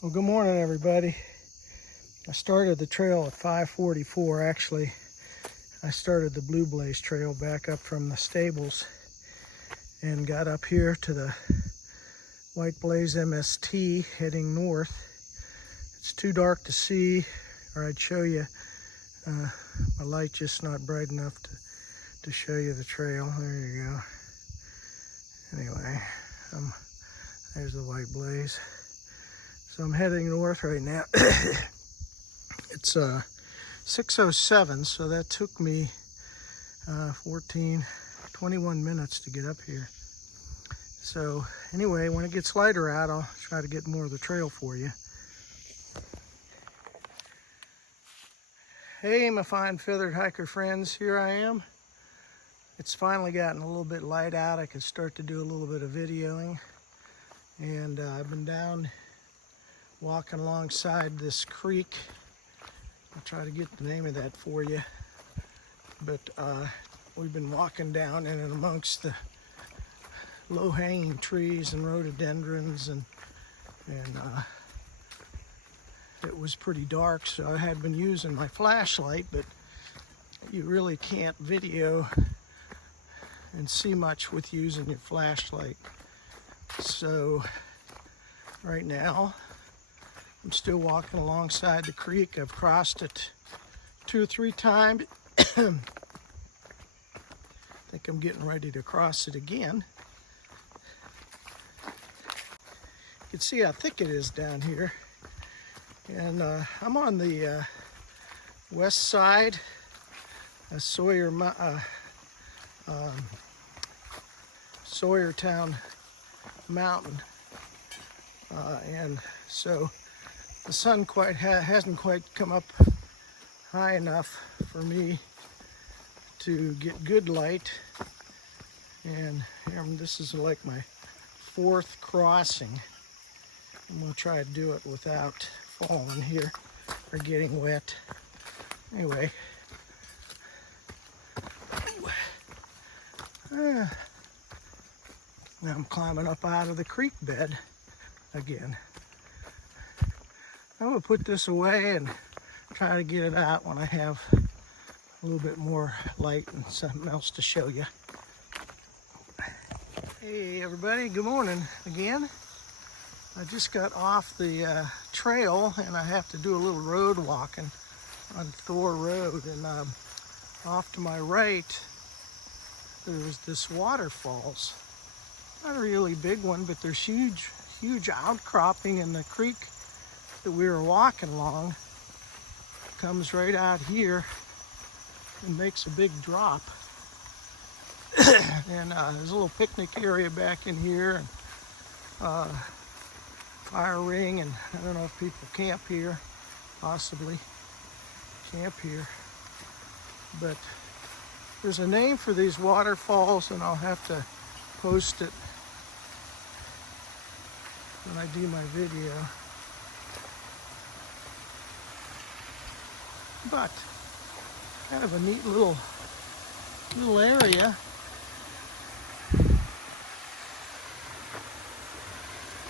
Well, good morning, everybody. I started the trail at 5:44. Actually, I started the Blue Blaze Trail back up from the stables and got up here to the White Blaze MST heading north. It's too dark to see, or I'd show you. My light just not bright enough to show you the trail. There you go. Anyway, there's the White Blaze. So I'm heading north right now. It's 6:07, so that took me 21 minutes to get up here. So anyway, when it gets lighter out, I'll try to get more of the trail for you. Hey, my fine feathered hiker friends, here I am. It's finally gotten a little bit light out. I can start to do a little bit of videoing. And I've been down walking alongside this creek. I'll try to get the name of that for you. But we've been walking down in and amongst the low-hanging trees and rhododendrons, and it was pretty dark, so I had been using my flashlight, but you really can't video and see much with using your flashlight. So right now I'm still walking alongside the creek. I've crossed it 2 or 3 times. I think I'm getting ready to cross it again. You can see how thick it is down here. And I'm on the west side of Sawyertown Mountain. And so the sun hasn't quite come up high enough for me to get good light. And this is like my 4th crossing. I'm gonna try to do it without falling here or getting wet. Anyway, now I'm climbing up out of the creek bed again. I'm gonna put this away and try to get it out when I have a little bit more light and something else to show you. Hey everybody, good morning again. I just got off the trail and I have to do a little road walking on Thor Road, and off to my right there's this waterfalls. Not a really big one, but there's huge outcropping in the creek that we were walking along. Comes right out here and makes a big drop. And there's a little picnic area back in here, and fire ring, and I don't know if people camp here, possibly camp here. But there's a name for these waterfalls, and I'll have to post it when I do my video. But kind of a neat little area.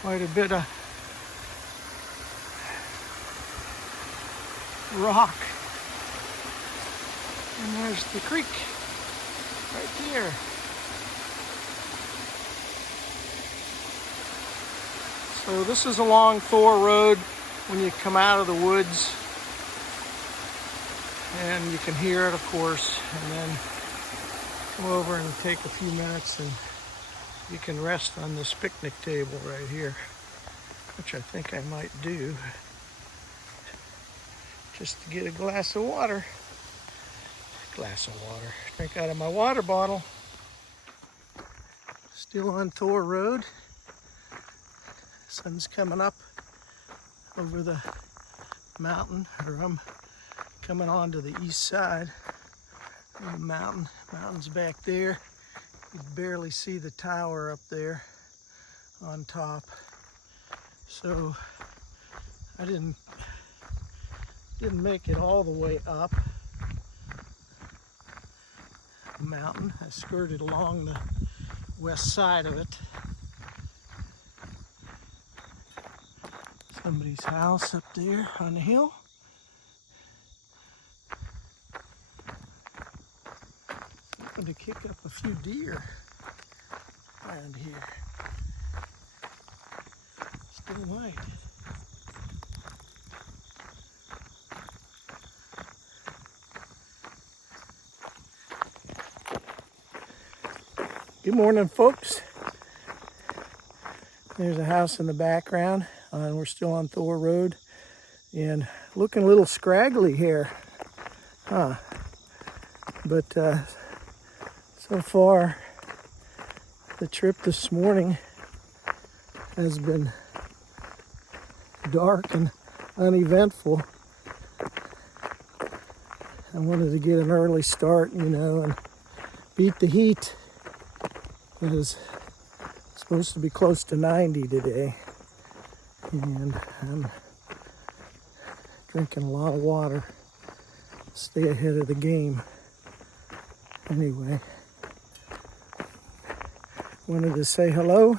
Quite a bit of rock. And there's the creek right there. So this is along Thor Road when you come out of the woods. And you can hear it, of course, and then come over and take a few minutes, and you can rest on this picnic table right here, which I think I might do, just to get a glass of water. Drink out of my water bottle. Still on Thor Road. Sun's coming up over the mountain, or I'm coming on to the east side of the mountain. Mountain's back there. You can barely see the tower up there on top. So I didn't make it all the way up the mountain. I skirted along the west side of it. Somebody's house up there on the hill. Hoping to kick up a few deer around here. Still might. Good morning, folks. There's a house in the background. We're still on Thor Road and looking a little scraggly here. But so far, the trip this morning has been dark and uneventful. I wanted to get an early start, and beat the heat. It is supposed to be close to 90 today, and I'm drinking a lot of water. Stay ahead of the game. Anyway, wanted to say hello,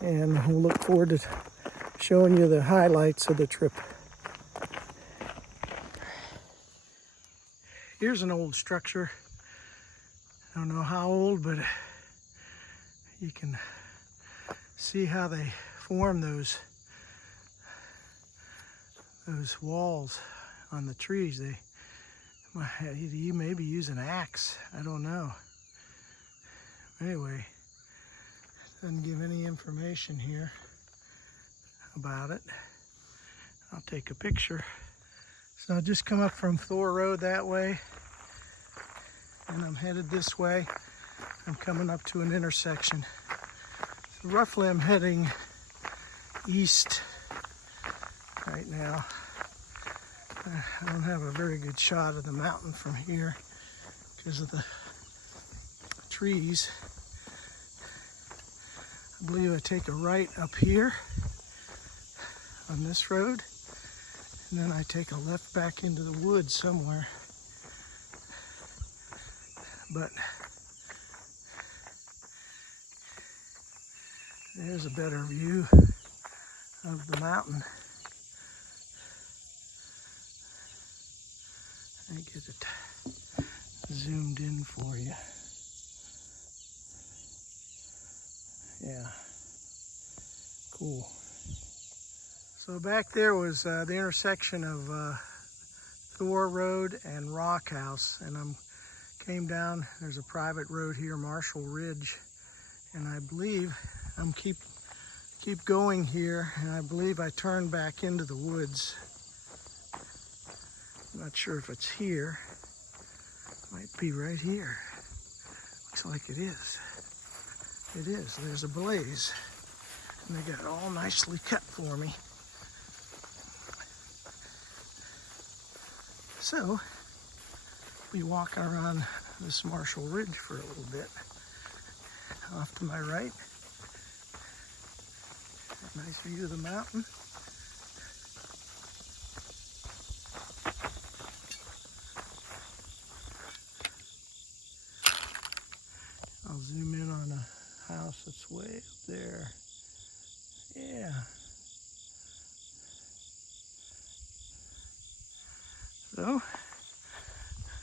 and we'll look forward to showing you the highlights of the trip. Here's an old structure. I don't know how old, but you can see how they form those walls on the trees. You maybe use an axe. I don't know. Anyway, doesn't give any information here about it. I'll take a picture. So I just come up from Thor Road that way, and I'm headed this way. I'm coming up to an intersection. So roughly I'm heading east right now. I don't have a very good shot of the mountain from here because of the trees. I believe I take a right up here on this road, and then I take a left back into the woods somewhere. But there's a better view of the mountain. Let me get it zoomed in for you. Yeah, cool. So back there was the intersection of Thor Road and Rock House, and came down. There's a private road here, Marshall Ridge, and I believe I'm keep going here, and I believe I turned back into the woods. I'm not sure if it's here. Might be right here. Looks like it is. It is. There's a blaze, and they got it all nicely cut for me. So, be walking around this Marshall Ridge for a little bit. Off to my right, nice view of the mountain. I'll zoom in on a house that's way up there. Yeah. So,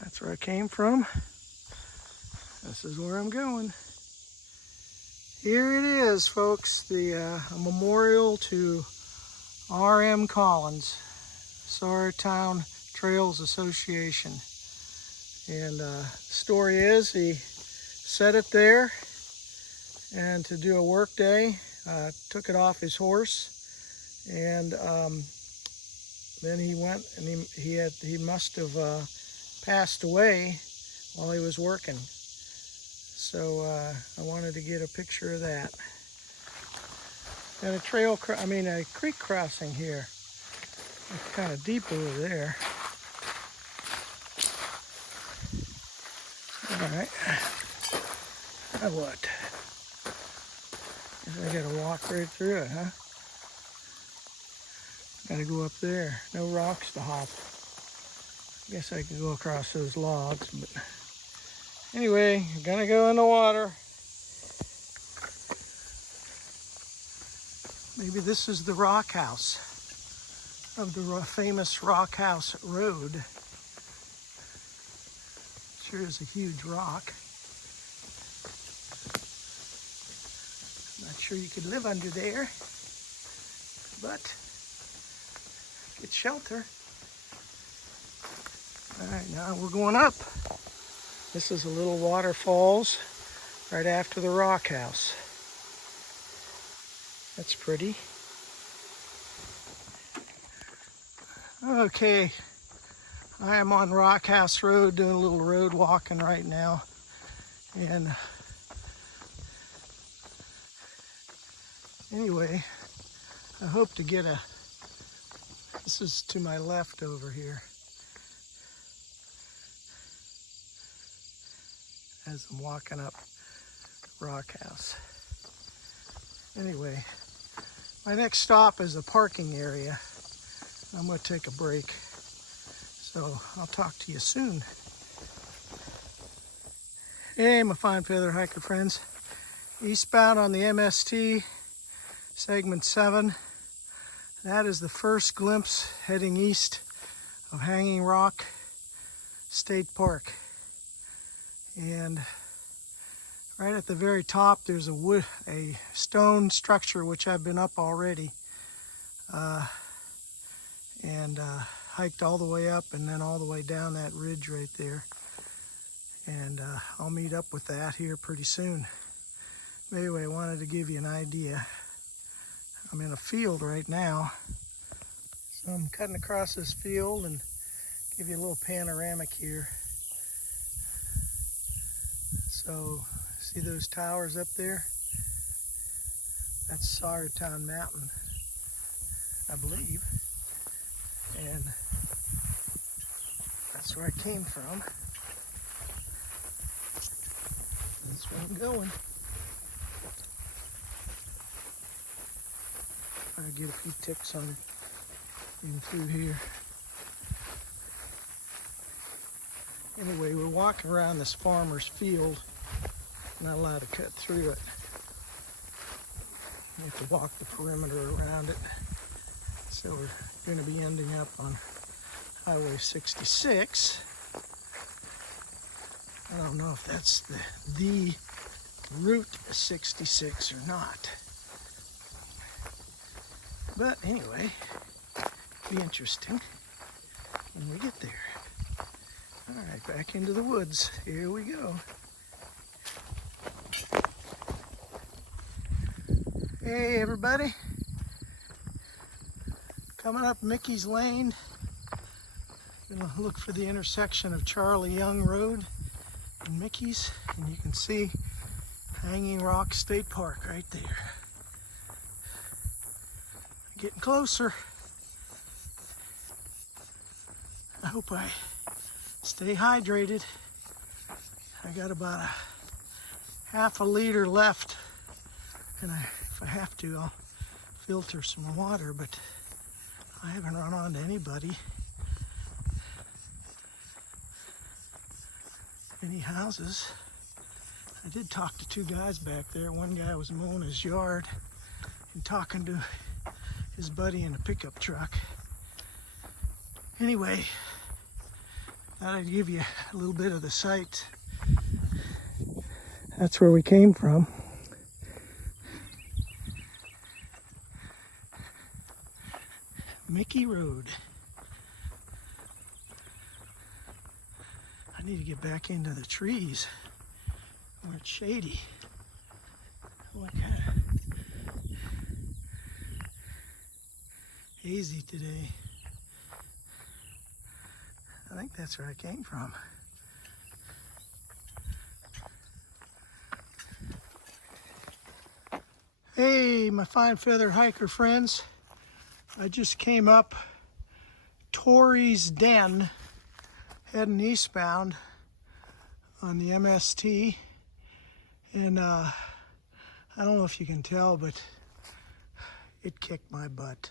that's where I came from. This is where I'm going. Here it is, folks, the memorial to R.M. Collins, Sauratown Trails Association. And the story is he set it there and to do a work day, took it off his horse, and then he went and he must have passed away while he was working. So I wanted to get a picture of that. Got a creek crossing here. It's kind of deep over there. All right. Now what? Guess I gotta walk right through it, huh? Gotta go up there. No rocks to hop. Guess I could go across those logs, but anyway, I'm gonna go in the water. Maybe this is the rock house of the famous Rock House Road. Sure is a huge rock. I'm not sure you could live under there, but get shelter. All right, now we're going up. This is a little waterfalls right after the rock house. That's pretty. Okay, I am on Rock House Road doing a little road walking right now. And anyway, I hope to get this is to my left over here, as I'm walking up Rock House. Anyway, my next stop is a parking area. I'm going to take a break. So I'll talk to you soon. Hey, my fine feather hiker friends. Eastbound on the MST, segment 7. That is the first glimpse heading east of Hanging Rock State Park. And right at the very top, there's a stone structure, which I've been up already. And hiked all the way up and then all the way down that ridge right there. And I'll meet up with that here pretty soon. But anyway, I wanted to give you an idea. I'm in a field right now. So I'm cutting across this field and give you a little panoramic here. So, see those towers up there? That's Sawyertown Mountain, I believe. And that's where I came from. That's where I'm going. I get a few ticks on in through here. Anyway, we're walking around this farmer's field. Not allowed to cut through it. You have to walk the perimeter around it. So we're going to be ending up on Highway 66. I don't know if that's the Route 66 or not. But anyway, be interesting when we get there. All right, back into the woods. Here we go. Hey everybody. Coming up Mickey's Lane. Gonna look for the intersection of Charlie Young Road and Mickey's, and you can see Hanging Rock State Park right there. Getting closer. I hope I stay hydrated. I got about a half a liter left, and if I have to, I'll filter some water, but I haven't run onto anybody. Any houses. I did talk to two guys back there. One guy was mowing his yard and talking to his buddy in a pickup truck. Anyway, thought I'd give you a little bit of the site. That's where we came from. Mickey Road. I need to get back into the trees where it's shady. What kind of hazy today. I think that's where I came from. Hey, my fine feathered hiker friends. I just came up Torrey's Den, heading eastbound on the MST. And I don't know if you can tell, but it kicked my butt.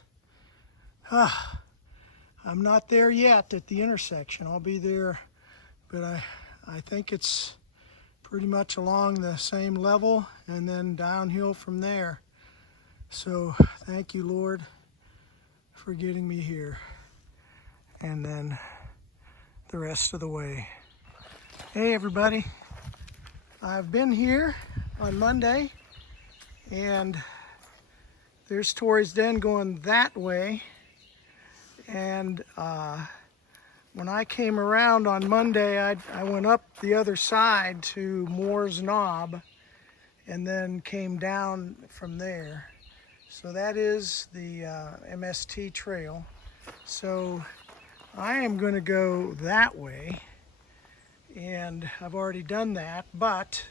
I'm not there yet at the intersection. I'll be there, but I think it's pretty much along the same level and then downhill from there. So thank you, Lord, for getting me here. And then the rest of the way. Hey everybody, I've been here on Monday and there's Torrey's Den going that way. And when I came around on Monday, I went up the other side to Moore's Knob and then came down from there. So that is the MST trail. So I am going to go that way, and I've already done that, but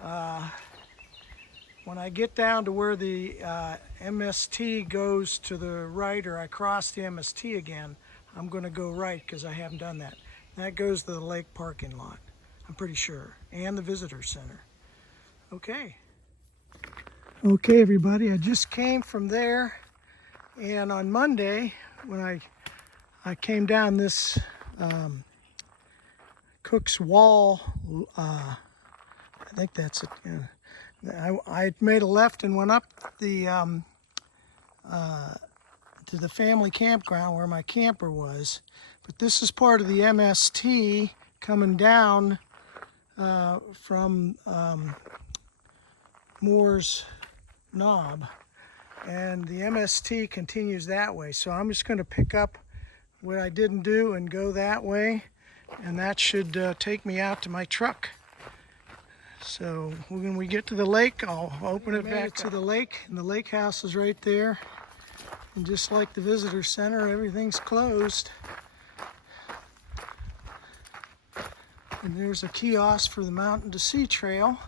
when I get down to where the MST goes to the right, or I cross the MST again, I'm going to go right because I haven't done that. That goes to the lake parking lot, I'm pretty sure, and the visitor center. Okay. Okay, everybody, I just came from there, and on Monday, when I came down this Cook's Wall, I think that's it. Yeah. I made a left and went up the to the family campground where my camper was, but this is part of the MST coming down from Moore's Knob, and the MST continues that way. So I'm just going to pick up what I didn't do and go that way, and that should take me out to my truck. So when we get to the lake, I'll open it back to the lake, and the lake house is right there. And just like the visitor center, everything's closed. And there's a kiosk for the Mountain to Sea Trail.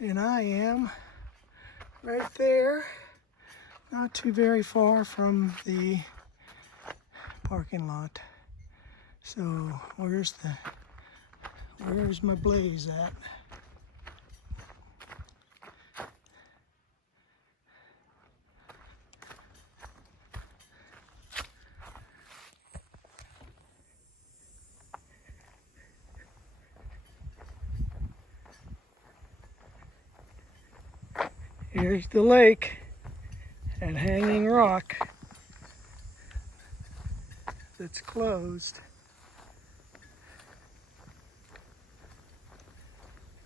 And I am right there, not too very far from the parking lot. So where's my blaze at? Here's the lake and Hanging Rock that's closed.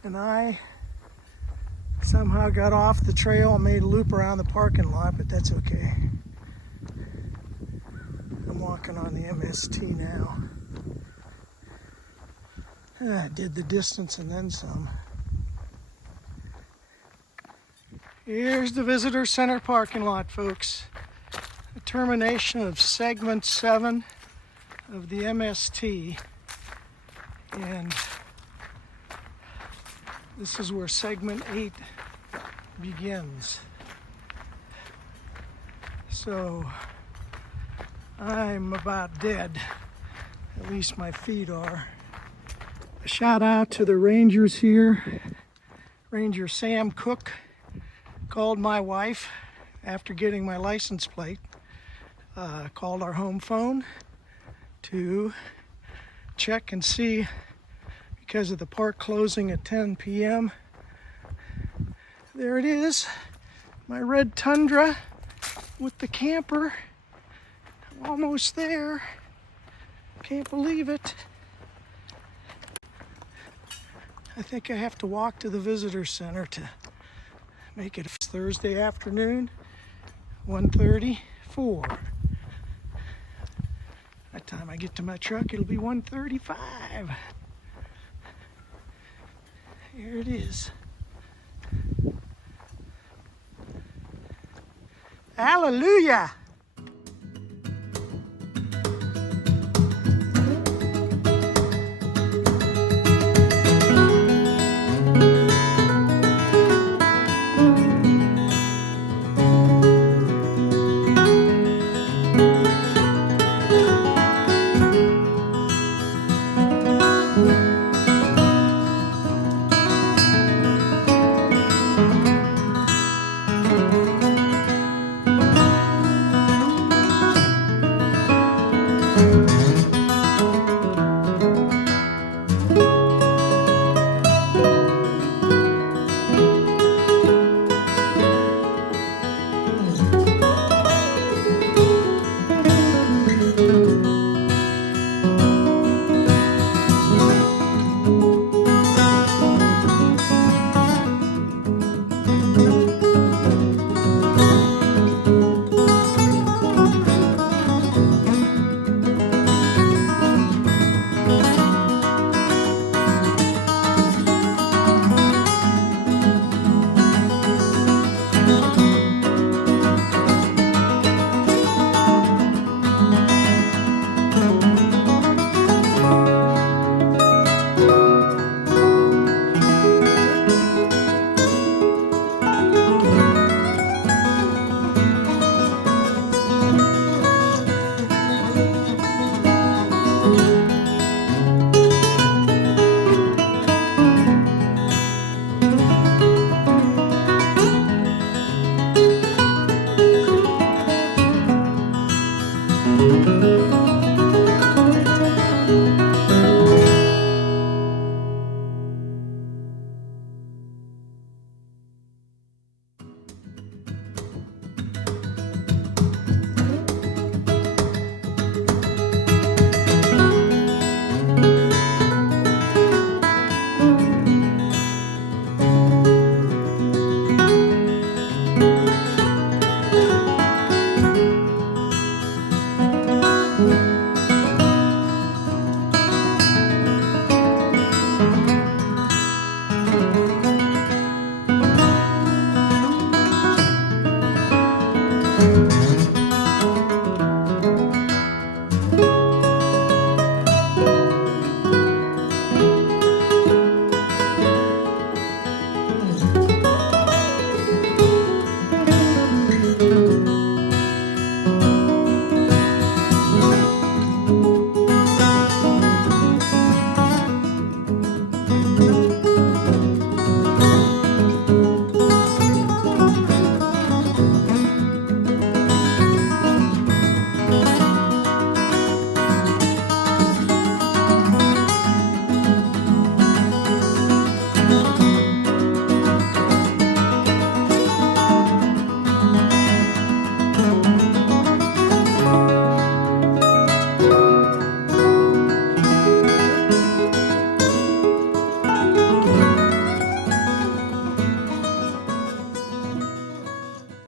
And I somehow got off the trail and made a loop around the parking lot, but that's okay. I'm walking on the MST now. I did the distance and then some. Here's the visitor center parking lot, folks. The termination of segment 7 of the MST. And this is where segment 8 begins. So I'm about dead. At least my feet are. A shout out to the rangers here. Ranger Sam Cook called my wife after getting my license plate. Called our home phone to check and see, because of the park closing at 10 p.m. There it is, my red Tundra with the camper. Almost there. Can't believe it. I think I have to walk to the visitor center to make it. Thursday afternoon, 1:34. By the time I get to my truck, it'll be 1:35. Here it is. Hallelujah!